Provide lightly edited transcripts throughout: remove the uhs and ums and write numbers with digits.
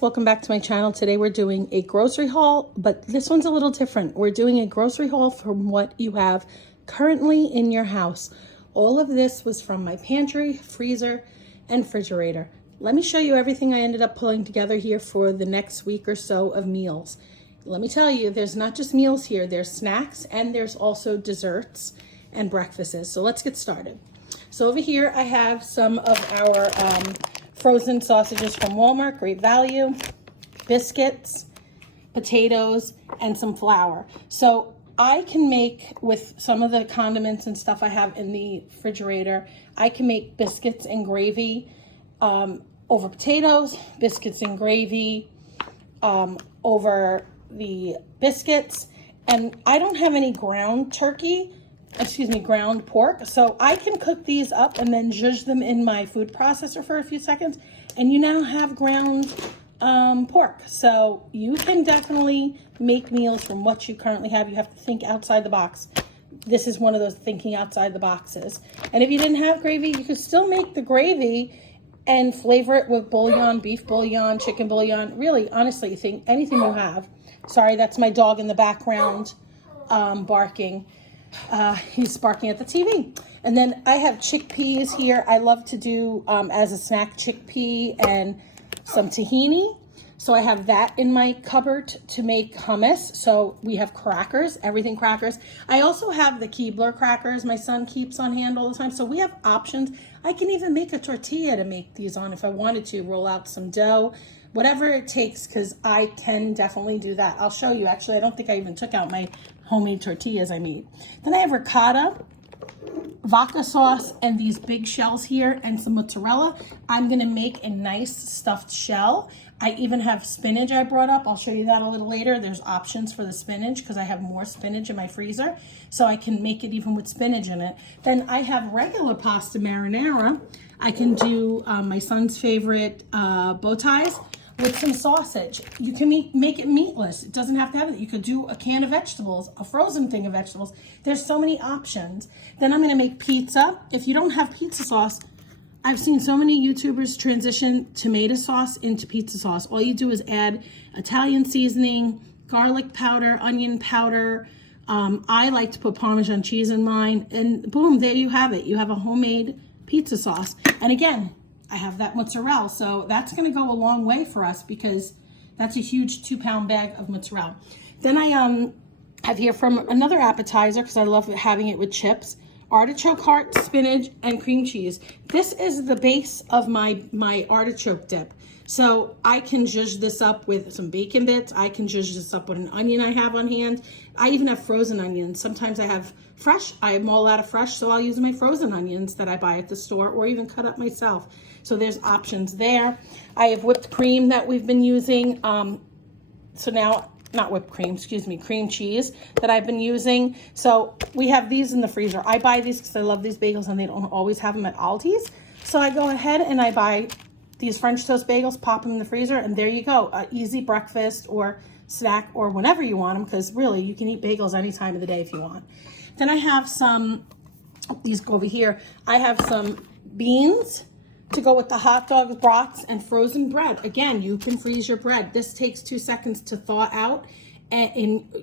Welcome back to my channel. Today we're doing a grocery haul, but this one's a little different. We're doing a grocery haul from what you have currently in your house. All of this was from my pantry, freezer, and refrigerator. Let me show you everything I ended up pulling together here for the next week or so of meals. Let me tell you, there's not just meals here, there's snacks and there's also desserts and breakfasts. So let's get started. So over here I have some of our frozen sausages from Walmart, great value, biscuits, potatoes, and some flour. So I can make, with some of the condiments and stuff I have in the refrigerator, I can make biscuits and gravy over potatoes, biscuits and gravy over the biscuits. And I don't have any ground ground pork. So I can cook these up and then zhuzh them in my food processor for a few seconds. And you now have ground pork. So you can definitely make meals from what you currently have. You have to think outside the box. This is one of those thinking outside the boxes. And if you didn't have gravy, you could still make the gravy and flavor it with bouillon, beef bouillon, chicken bouillon. Really, honestly, think anything you have. Sorry, that's my dog in the background barking. He's barking at the TV. And then I have chickpeas here. I love to do as a snack chickpea and some tahini. So I have that in my cupboard to make hummus. So we have crackers, everything crackers. I also have the Keebler crackers my son keeps on hand all the time. So we have options. I can even make a tortilla to make these on if I wanted to, roll out some dough, whatever it takes, because I can definitely do that. I'll show you. Actually, I don't think I even took out my homemade tortillas I made. Then I have ricotta, vodka sauce, and these big shells here, and some mozzarella. I'm gonna make a nice stuffed shell. I even have spinach I brought up. I'll show you that a little later. There's options for the spinach because I have more spinach in my freezer, so I can make it even with spinach in it. Then I have regular pasta marinara. I can do my son's favorite bow ties with some sausage. You can make it meatless. It doesn't have to have it. You could do a can of vegetables, a frozen thing of vegetables. There's so many options. Then I'm gonna make pizza. If you don't have pizza sauce, I've seen so many YouTubers transition tomato sauce into pizza sauce. All you do is add Italian seasoning, garlic powder, onion powder. I like to put Parmesan cheese in mine, and boom, there you have it. You have a homemade pizza sauce. And again, I have that mozzarella, so that's gonna go a long way for us because that's a huge 2-pound bag of mozzarella. Then I have here from another appetizer, because I love having it with chips, artichoke heart, spinach, and cream cheese. This is the base of my artichoke dip. So I can zhuzh this up with some bacon bits. I can zhuzh this up with an onion I have on hand. I even have frozen onions. Sometimes I have fresh. I am all out of fresh, so I'll use my frozen onions that I buy at the store or even cut up myself. So there's options there. I have whipped cream that we've been using. So now, not whipped cream, excuse me, cream cheese that I've been using. So we have these in the freezer. I buy these because I love these bagels and they don't always have them at Aldi's. So I go ahead and I buy these French toast bagels, pop them in the freezer, and there you go. An easy breakfast or snack or whenever you want them, because really you can eat bagels any time of the day if you want. Then I have some, these go over here. I have some beans to go with the hot dog brats and frozen bread. Again, you can freeze your bread. This takes 2 seconds to thaw out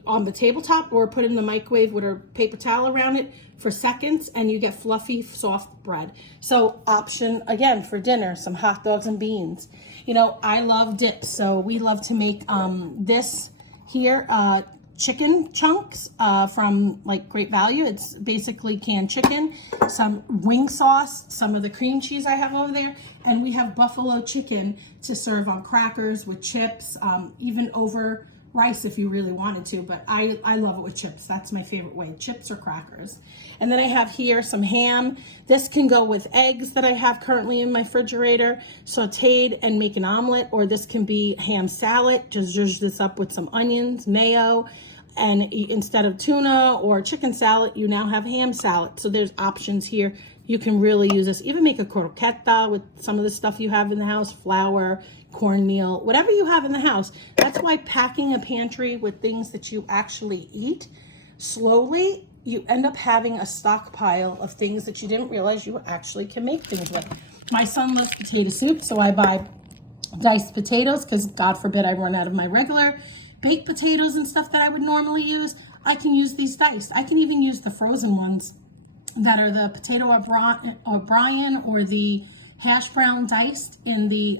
on the tabletop, or put in the microwave with a paper towel around it for seconds, and you get fluffy, soft bread. So option, again, for dinner, some hot dogs and beans. You know, I love dips, so we love to make this here, chicken chunks from like Great Value. It's basically canned chicken, some wing sauce, some of the cream cheese I have over there, and we have buffalo chicken to serve on crackers with chips, even over rice if you really wanted to, but I love it with chips. That's my favorite way, chips or crackers. And then I have here some ham. This can go with eggs that I have currently in my refrigerator, sauteed and make an omelet, or this can be ham salad. Just zhuzh this up with some onions, mayo, and instead of tuna or chicken salad, you now have ham salad. So there's options here. You can really use this. Even make a croqueta with some of the stuff you have in the house, flour, cornmeal, whatever you have in the house. That's why packing a pantry with things that you actually eat slowly, you end up having a stockpile of things that you didn't realize you actually can make things with. My son loves potato soup, so I buy diced potatoes, because God forbid I run out of my regular baked potatoes and stuff that I would normally use. I can use these diced. I can even use the frozen ones that are the potato O'Brien or the hash brown diced in the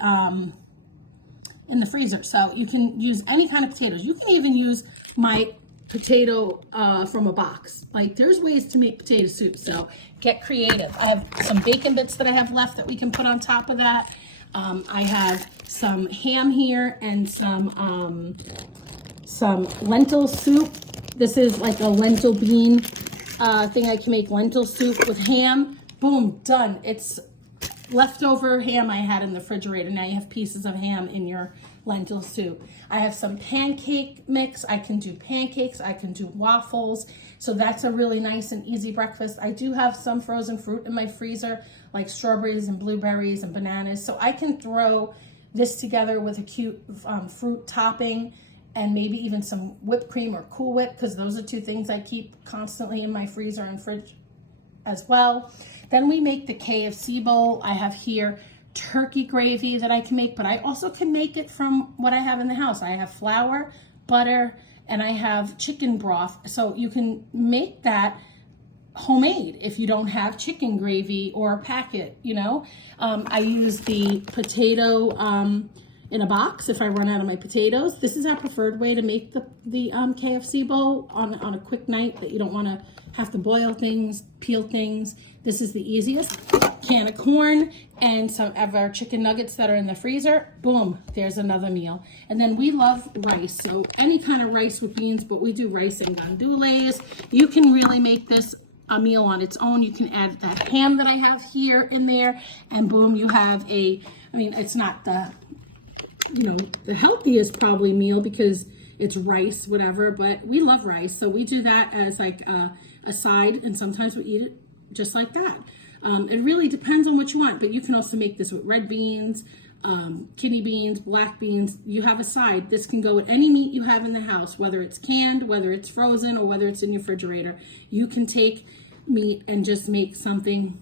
freezer. So you can use any kind of potatoes. You can even use my potato from a box. Like, there's ways to make potato soup, so get creative. I have some bacon bits that I have left that we can put on top of that. I have some ham here and some lentil soup. This is like a lentil bean thing. I can make lentil soup with ham. Boom, done. It's leftover ham I had in the refrigerator. Now you have pieces of ham in your lentil soup. I have some pancake mix. I can do pancakes. I can do waffles. So that's a really nice and easy breakfast. I do have some frozen fruit in my freezer, like strawberries and blueberries and bananas. So I can throw this together with a cute fruit topping and maybe even some whipped cream or Cool Whip, because those are two things I keep constantly in my freezer and fridge as well. Then we make the KFC bowl. I have here turkey gravy that I can make, but I also can make it from what I have in the house. I have flour, butter, and I have chicken broth. So you can make that homemade if you don't have chicken gravy or a packet, you know. I use the potato in a box if I run out of my potatoes. This is our preferred way to make the KFC bowl on a quick night that you don't want to have to boil things, peel things. This is the easiest. Can of corn and some of our chicken nuggets that are in the freezer. Boom, there's another meal. And then we love rice, so any kind of rice with beans, but we do rice and gandules. You can really make this a meal on its own. You can add that ham that I have here in there, and boom, you have I mean, it's not the healthiest probably meal because it's rice, whatever, but we love rice. So we do that as like a side, and sometimes we eat it just like that. It really depends on what you want, but you can also make this with red beans, kidney beans, black beans. You have a side. This can go with any meat you have in the house, whether it's canned, whether it's frozen, or whether it's in your refrigerator. You can take meat and just make something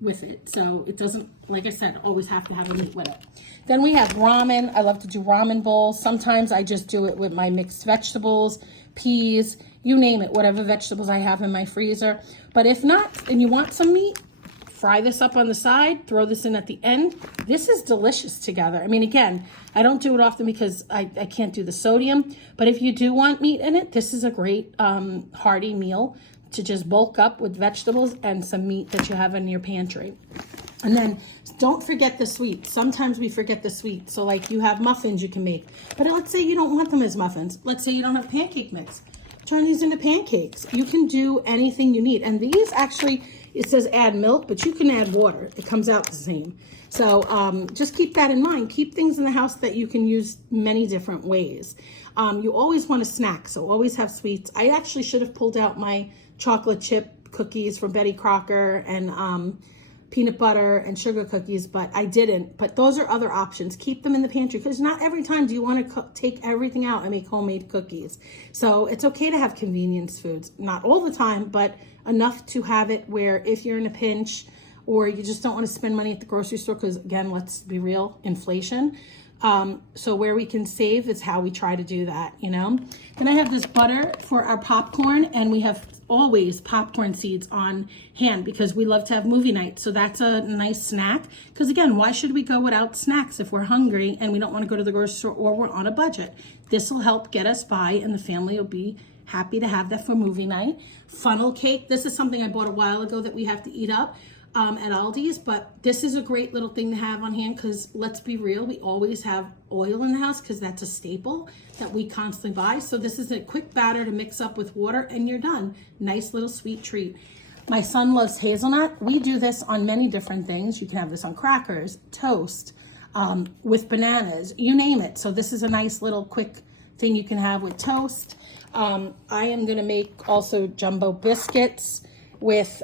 with it. So it doesn't, like I said, always have to have a meat with it. Then we have ramen. I love to do ramen bowls. Sometimes I just do it with my mixed vegetables, peas, you name it, whatever vegetables I have in my freezer. But if not, and you want some meat, fry this up on the side, throw this in at the end. This is delicious together. I mean, again, I don't do it often because I can't do the sodium, but if you do want meat in it, this is a great hearty meal to just bulk up with vegetables and some meat that you have in your pantry. And then don't forget the sweet. Sometimes we forget the sweet. So like you have muffins you can make, but let's say you don't want them as muffins. Let's say you don't have pancake mix. Turn these into pancakes. You can do anything you need. And these actually, it says add milk, but you can add water. It comes out the same. So just keep that in mind. Keep things in the house that you can use many different ways. You always want a snack, so always have sweets. I actually should have pulled out my chocolate chip cookies from Betty Crocker and peanut butter and sugar cookies, but I didn't. But those are other options. Keep them in the pantry because not every time do you want to take everything out and make homemade cookies. So it's okay to have convenience foods. Not all the time, but enough to have it where if you're in a pinch or you just don't want to spend money at the grocery store, because again, let's be real, inflation. So where we can save is how we try to do that, you know. Then I have this butter for our popcorn, and we have always popcorn seeds on hand because we love to have movie night. So that's a nice snack. Because again, why should we go without snacks if we're hungry and we don't want to go to the grocery store or we're on a budget? This will help get us by, and the family will be happy to have that for movie night. Funnel cake. This is something I bought a while ago that we have to eat up at Aldi's, but this is a great little thing to have on hand because let's be real, we always have oil in the house because that's a staple that we constantly buy. So this is a quick batter to mix up with water and you're done. Nice little sweet treat. My son loves hazelnut. We do this on many different things. You can have this on crackers, toast, with bananas, you name it. So this is a nice little quick thing you can have with toast. I am going to make also jumbo biscuits with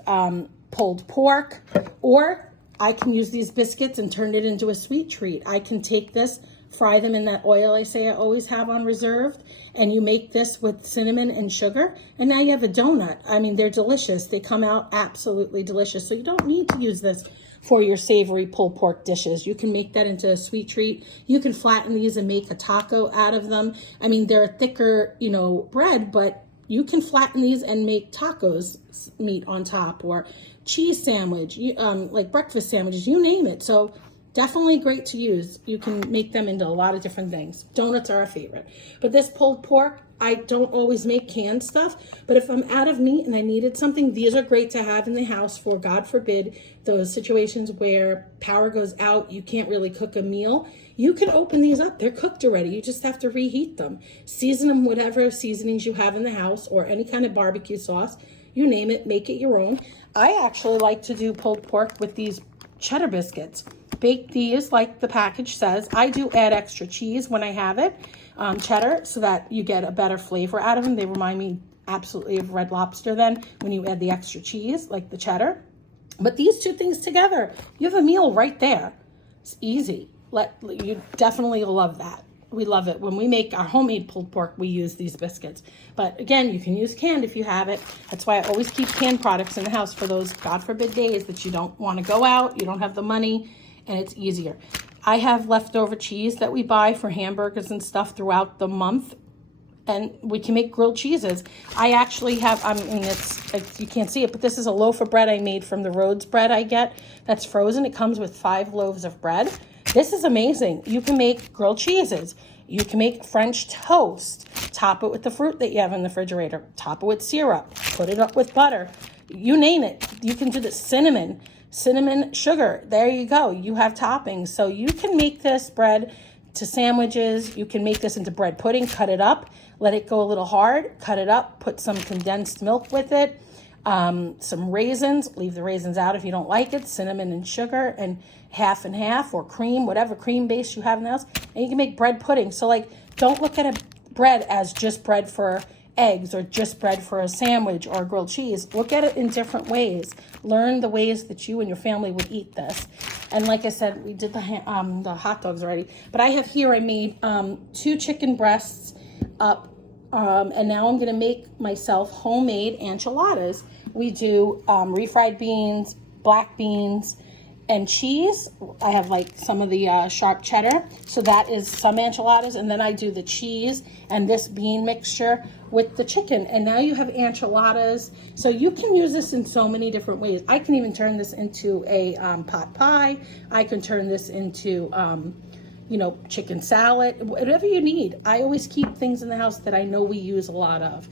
pulled pork, or I can use these biscuits and turn it into a sweet treat. I can take this, fry them in that oil I say I always have on reserve, and you make this with cinnamon and sugar, and now you have a donut. I mean, they're delicious. They come out absolutely delicious. So you don't need to use this for your savory pulled pork dishes. You can make that into a sweet treat. You can flatten these and make a taco out of them. I mean, they're a thicker, you know, bread, but you can flatten these and make tacos meat on top, or cheese sandwich, like breakfast sandwiches, you name it. So definitely great to use. You can make them into a lot of different things. Donuts are a favorite. But this pulled pork, I don't always make canned stuff, but if I'm out of meat and I needed something, these are great to have in the house for, God forbid, those situations where power goes out, you can't really cook a meal. You can open these up. They're cooked already. You just have to reheat them. Season them whatever seasonings you have in the house, or any kind of barbecue sauce. You name it, make it your own. I actually like to do pulled pork with these cheddar biscuits. Bake these like the package says. I do add extra cheese when I have it, cheddar, so that you get a better flavor out of them. They remind me absolutely of Red Lobster then, when you add the extra cheese, like the cheddar. But these two things together, you have a meal right there. It's easy. You definitely love that. We love it. When we make our homemade pulled pork, we use these biscuits. But again, you can use canned if you have it. That's why I always keep canned products in the house for those, God forbid, days that you don't want to go out, you don't have the money, and it's easier. I have leftover cheese that we buy for hamburgers and stuff throughout the month, and we can make grilled cheeses. I actually have, I mean, it's you can't see it, but this is a loaf of bread I made from the Rhodes bread I get that's frozen. It comes with 5 loaves of bread. This is amazing. You can make grilled cheeses. You can make French toast. Top it with the fruit that you have in the refrigerator. Top it with syrup. Put it up with butter. You name it. You can do the cinnamon sugar. There you go. You have toppings. So you can make this bread to sandwiches. You can make this into bread pudding. Cut it up. Let it go a little hard. Cut it up. Put some condensed milk with it. Some raisins. Leave the raisins out if you don't like it. Cinnamon and sugar, and half and half, or cream, whatever cream base you have in the house. And you can make bread pudding. So like, don't look at a bread as just bread for eggs, or just bread for a sandwich or grilled cheese. Look at it in different ways. Learn the ways that you and your family would eat this. And like I said, we did the hot dogs already. But I have here, I made 2 chicken breasts up. And now I'm going to make myself homemade enchiladas. We do refried beans, black beans, and cheese. I have like some of the sharp cheddar. So that is some enchiladas. And then I do the cheese and this bean mixture with the chicken. And now you have enchiladas. So you can use this in so many different ways. I can even turn this into a pot pie. I can turn this into chicken salad, whatever you need. I always keep things in the house that I know we use a lot of.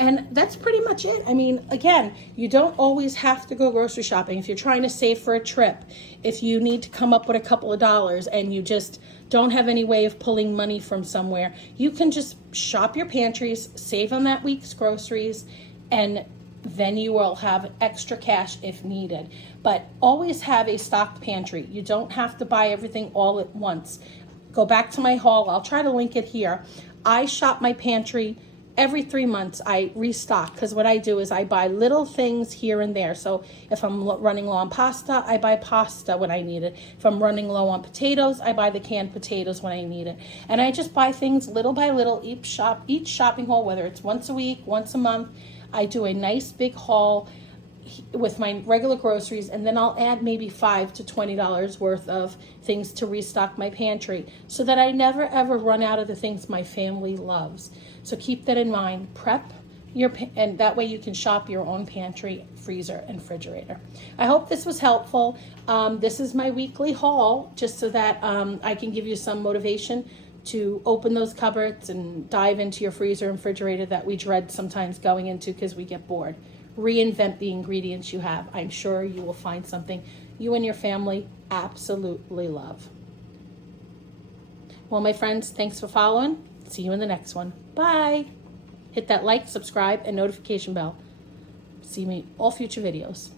And that's pretty much it. I mean, again, you don't always have to go grocery shopping. If you're trying to save for a trip, if you need to come up with a couple of dollars and you just don't have any way of pulling money from somewhere, you can just shop your pantries, save on that week's groceries, and then you will have extra cash if needed. But always have a stocked pantry. You don't have to buy everything all at once. Go back to my haul. I'll try to link it here. I shop my pantry every 3 months. I restock, because what I do is I buy little things here and there. So if I'm running low on pasta, I buy pasta when I need it. If I'm running low on potatoes, I buy the canned potatoes when I need it. And I just buy things little by little, each shopping haul, whether it's once a week, once a month. I do a nice big haul with my regular groceries, and then I'll add maybe $5 to $20 worth of things to restock my pantry, so that I never ever run out of the things my family loves. So keep that in mind. Prep and that way you can shop your own pantry, freezer, and refrigerator. I hope this was helpful. This is my weekly haul, just so that I can give you some motivation to open those cupboards and dive into your freezer and refrigerator that we dread sometimes going into because we get bored. Reinvent the ingredients you have. I'm sure you will find something you and your family absolutely love. Well, my friends, thanks for following. See you in the next one. Bye. Hit that like, subscribe, and notification bell. See me all future videos.